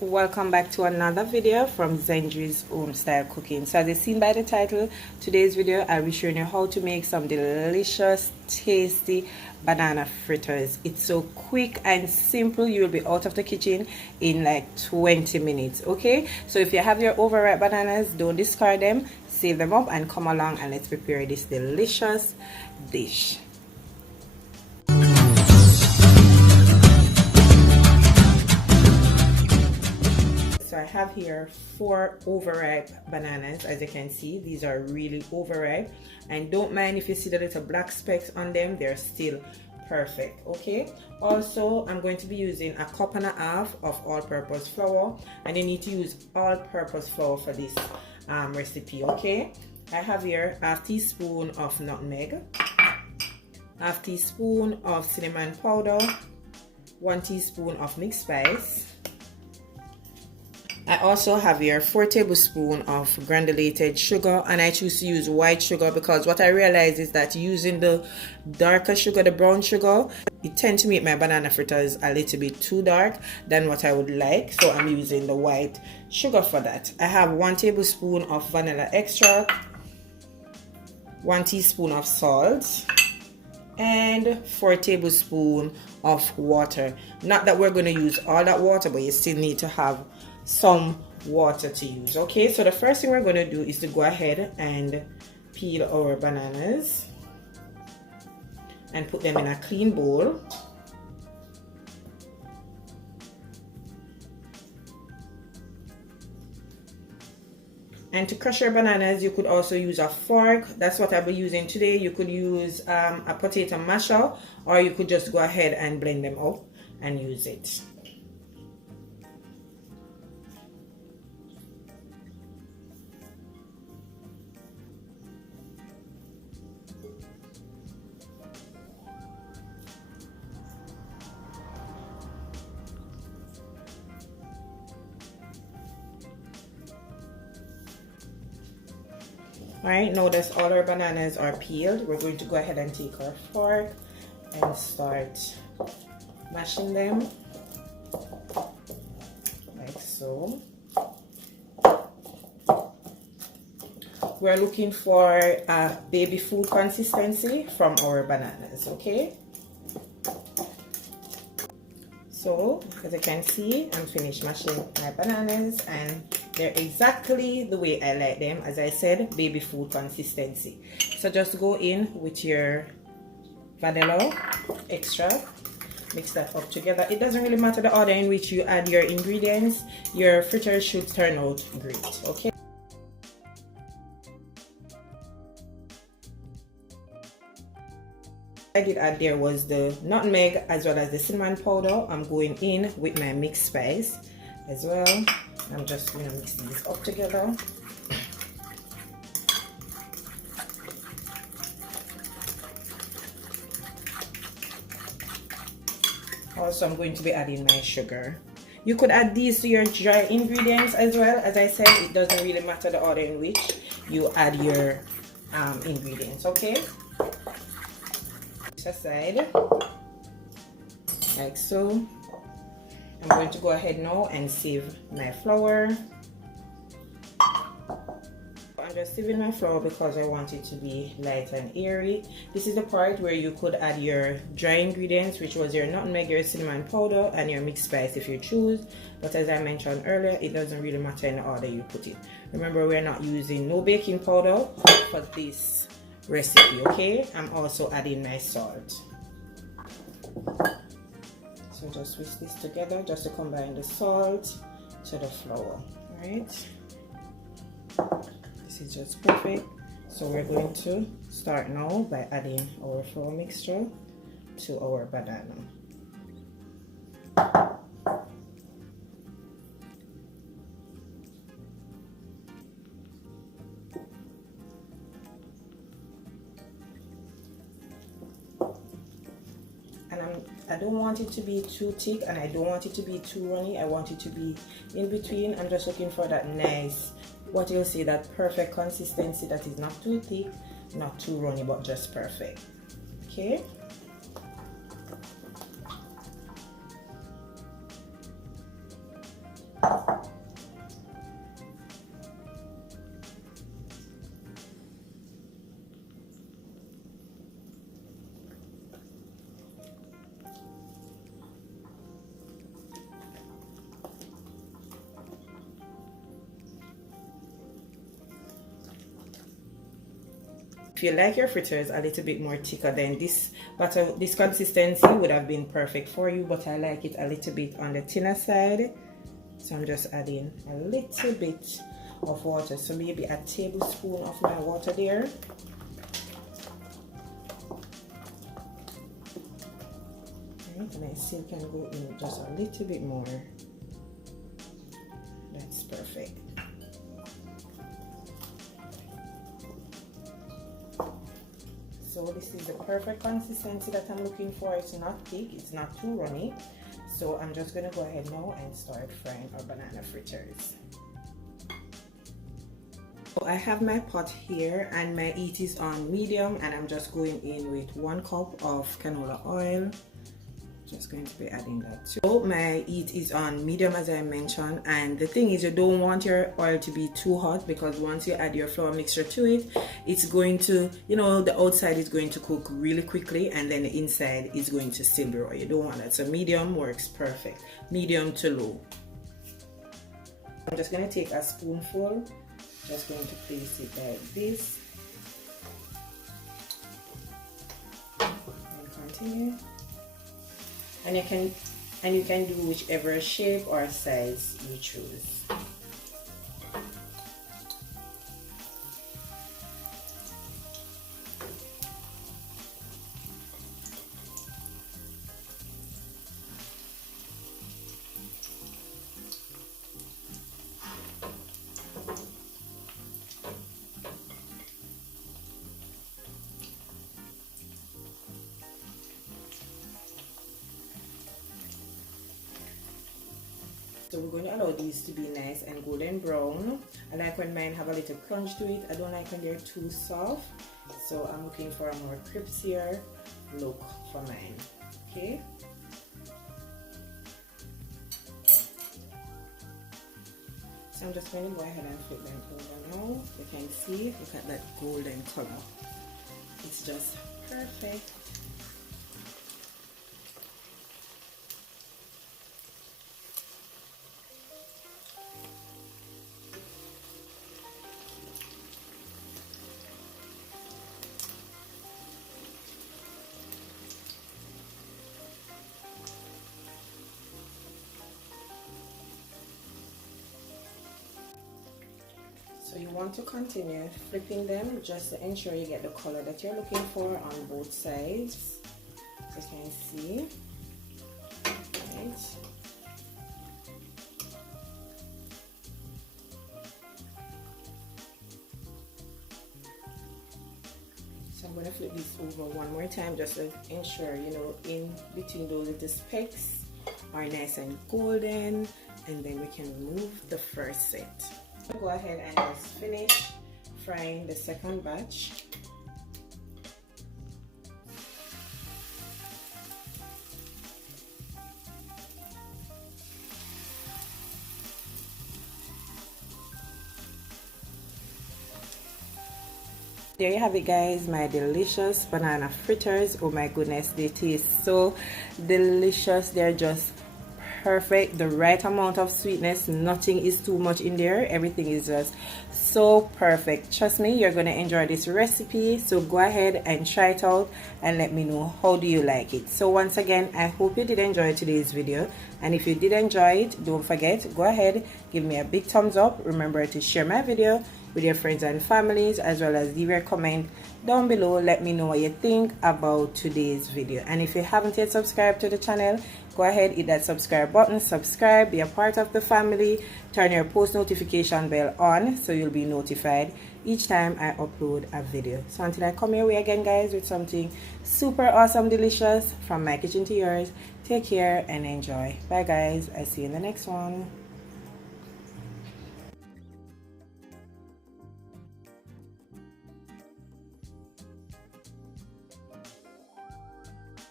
welcome back to another video from Zendri's Home Style Cooking. So as you've seen by the title, today's video I'll be showing you how to make some delicious tasty banana fritters. It's so quick and simple. You will be out of the kitchen in like 20 minutes. Okay, so if you have your overripe bananas, don't discard them, save them up and come along and let's prepare this delicious dish. So I have here 4 overripe bananas. As you can see, these are really overripe, and don't mind if you see the little black specks on them, they're still perfect. Okay, also I'm going to be using a 1.5 cups of all-purpose flour, and you need to use all-purpose flour for this recipe. Okay, I have here 1/2 teaspoon of nutmeg, 1/2 teaspoon of cinnamon powder, 1 teaspoon of mixed spice. I also have here 4 tablespoons of granulated sugar, and I choose to use white sugar because what I realize is that using the darker sugar, the brown sugar, it tends to make my banana fritters a little bit too dark than what I would like, so I'm using the white sugar for that. I have 1 tablespoon of vanilla extract, 1 teaspoon of salt, and 4 tablespoons of water. Not that we're going to use all that water, but you still need to have some water to use. Okay, so the first thing we're going to do is to go ahead and peel our bananas and put them in a clean bowl. And to crush your bananas, you could also use a fork. That's what I'll be using today. You could use a potato masher, or you could just go ahead and blend them up and use it. Alright, now that all our bananas are peeled, we're going to go ahead and take our fork and start mashing them like so. We're looking for a baby food consistency from our bananas, okay? So, as you can see, I'm finished mashing my bananas and they're exactly the way I like them. As I said, baby food consistency. So just go in with your vanilla extract, mix that up together. It doesn't really matter the order in which you add your ingredients. Your fritters should turn out great, okay? I did add there was the nutmeg as well as the cinnamon powder. I'm going in with my mixed spice as well. I'm just going to mix these up together. Also, I'm going to be adding my sugar. You could add these to your dry ingredients as well. As I said, it doesn't really matter the order in which you add your ingredients, okay? Aside like so. I'm going to go ahead now and sieve my flour. I'm just sieving my flour because I want it to be light and airy. This is the part where you could add your dry ingredients, which was your nutmeg, your cinnamon powder, and your mixed spice if you choose. But as I mentioned earlier, it doesn't really matter in the order you put it. Remember, we're not using no baking powder for this recipe, okay? I'm also adding my salt. So just whisk this together just to combine the salt to the flour. Alright, this is just perfect. So we're going to start now by adding our flour mixture to our banana. I don't want it to be too thick and I don't want it to be too runny. I want it to be in between. I'm just looking for that nice, what you'll see, that perfect consistency that is not too thick, not too runny, but just perfect. Okay. If you like your fritters a little bit more thicker, then this butter, this consistency would have been perfect for you, but I like it a little bit on the thinner side, so I'm just adding a little bit of water, so maybe a tablespoon of my water there. Right, and I still can go in just a little bit more. That's perfect. So this is the perfect consistency that I'm looking for. It's not thick, it's not too runny. So I'm just gonna go ahead now and start frying our banana fritters. So I have my pot here and my heat is on medium, and I'm just going in with 1 cup of canola oil. Just going to be adding that too. So my heat is on medium, as I mentioned, and the thing is, you don't want your oil to be too hot, because once you add your flour mixture to it, it's going to, you know, the outside is going to cook really quickly and then the inside is going to still be raw. You don't want that. So medium works perfect, medium to low. I'm just going to take a spoonful, just going to place it like this and continue. And you can do whichever shape or size you choose. So we're going to allow these to be nice and golden brown. I like when mine have a little crunch to it. I don't like when they're too soft. So I'm looking for a more crispier look for mine. Okay. So I'm just going to go ahead and flip them over now. You can see, look at that golden color. It's just perfect. So you want to continue flipping them just to ensure you get the color that you're looking for on both sides. As you can see. Right. So I'm going to flip this over one more time just to ensure, you know, in between those little specks are nice and golden, and then we can remove the first set. Go ahead and just finish frying the second batch. There you have it, guys, my delicious banana fritters. Oh my goodness, they taste so delicious. They're just perfect, the right amount of sweetness, nothing is too much in there, everything is just so perfect. Trust me, you're gonna enjoy this recipe. So go ahead and try it out and let me know how do you like it. So once again, I hope you did enjoy today's video, and if you did enjoy it, don't forget, go ahead, give me a big thumbs up. Remember to share my video with your friends and families, as well as leave your comment down below. Let me know what you think about today's video, and if you haven't yet subscribed to the channel, go ahead, hit that subscribe button, subscribe, be a part of the family, turn your post notification bell on so you'll be notified each time I upload a video. So until I come your way again, guys, with something super awesome, delicious, from my kitchen to yours, take care and enjoy. Bye guys, I see you in the next one.